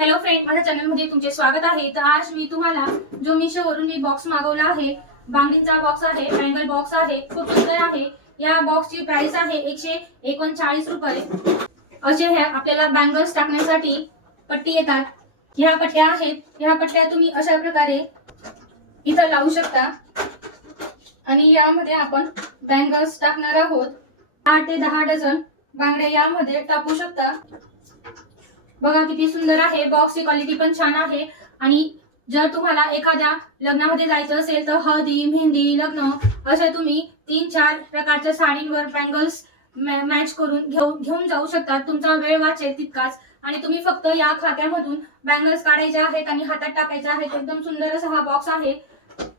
Hello friend माझ्या चॅनलमध्ये तुमचे स्वागत आहे. तर आज मी तुम्हाला जो मिशोवरून मी बॉक्स मागवला आहे बांगडीचा बॉक्स आहे अँगल बॉक्स आहे खूप सुंदर आहे. या बॉक्सची प्राइस आहे एकशे एकोणचाळीस रुपये. असे ह्या आपल्याला बँगल्स टाकण्यासाठी पट्टी येतात. ह्या पट्ट्या आहेत. ह्या पट्ट्या तुम्ही अशा प्रकारे इथं लावू शकता. आणि यामध्ये आपण बँगल्स टाकणार आहोत. आठ ते दहा डझन बांगड्या यामध्ये टाकू शकता. बघा किती सुंदर आहे. बॉक्सची क्वालिटी पण छान आहे. आणि जर तुम्हाला एखाद्या लग्नामध्ये जायचं असेल तर हळदी मेहंदी लग्न असे तुम्ही तीन चार प्रकारच्या साडींवर बँगल्स मॅच करून घेऊन घेऊन जाऊ शकता तुमचा वेळ वाचेल तितकाच. आणि तुम्ही फक्त या खात्यामधून बँगल्स काढायचे आहेत आणि हातात टाकायचे आहेत. एकदम सुंदर असा हा बॉक्स आहे.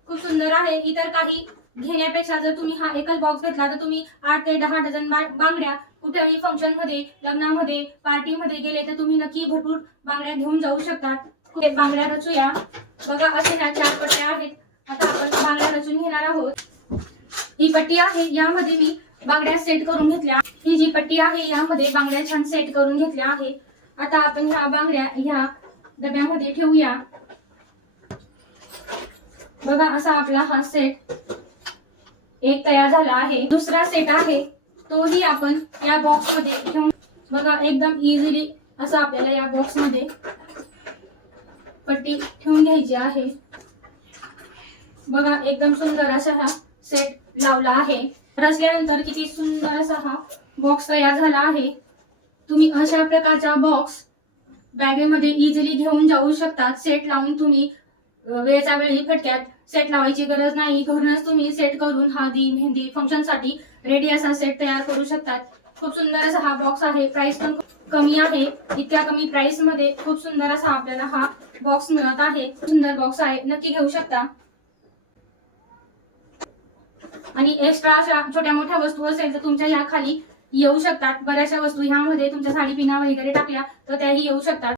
खूप सुंदर आहे. इतर काही घेण्यापेक्षा जर तुम्ही हा एकच बॉक्स घेतला तर तुम्ही आठ ते दहा डझन बा- बांगड्या कुठेही फंक्शनमध्ये लग्नामध्ये पार्टीमध्ये गेले तर तुम्ही नक्की भरपूर बांगड्या घेऊन जाऊ शकतात. कुठे बांगड्या रचूया? बघा असे ना चार पट्ट्या आहेत. आता आपण बांगड्या रचून घेणार आहोत. ही पट्टी आहे यामध्ये मी बांगड्या सेट करून घेतल्या. ही जी पट्टी आहे यामध्ये बांगड्या छान सेट करून घेतल्या आहे. आता आपण ह्या बांगड्या ह्या डब्यामध्ये ठेवूया. बघा असा आपला हा सेट एक तयार झाला आहे. दुसरा सेट आहे. तोही आपण या बॉक्समध्ये ठेवून बघा एकदम इझिली असं आपल्याला या बॉक्समध्ये पट्टी ठेवून घ्यायची आहे. बघा एकदम सुंदर असा हा सेट लावला आहे. रचल्यानंतर किती सुंदर असा हा बॉक्स तयार झाला आहे. तुम्ही अशा प्रकारचा बॉक्स बॅगेमध्ये इझिली घेऊन जाऊ शकता सेट लावून तुम्ही अ, वेळच्या वेळी फटक्यात सेट लावायची गरज नाही. घरूनच तुम्ही सेट करून हळदी मेहंदी फंक्शनसाठी रेडी असा सेट तयार करू शकतात. खूप सुंदर असा हा बॉक्स आहे. प्राइस पण कमी आहे. इतक्या कमी प्राइसमध्ये खूप सुंदर असा आपल्याला हा बॉक्स मिळत आहे. सुंदर बॉक्स आहे. नक्की घेऊ शकता. आणि एक्स्ट्रा अशा छोट्या मोठ्या वस्तू असेल तर तुमच्या ह्या खाली येऊ शकतात. बऱ्याचशा वस्तू ह्यामध्ये तुमच्या साडी पिना वगैरे टाकल्या तर त्याही येऊ शकतात.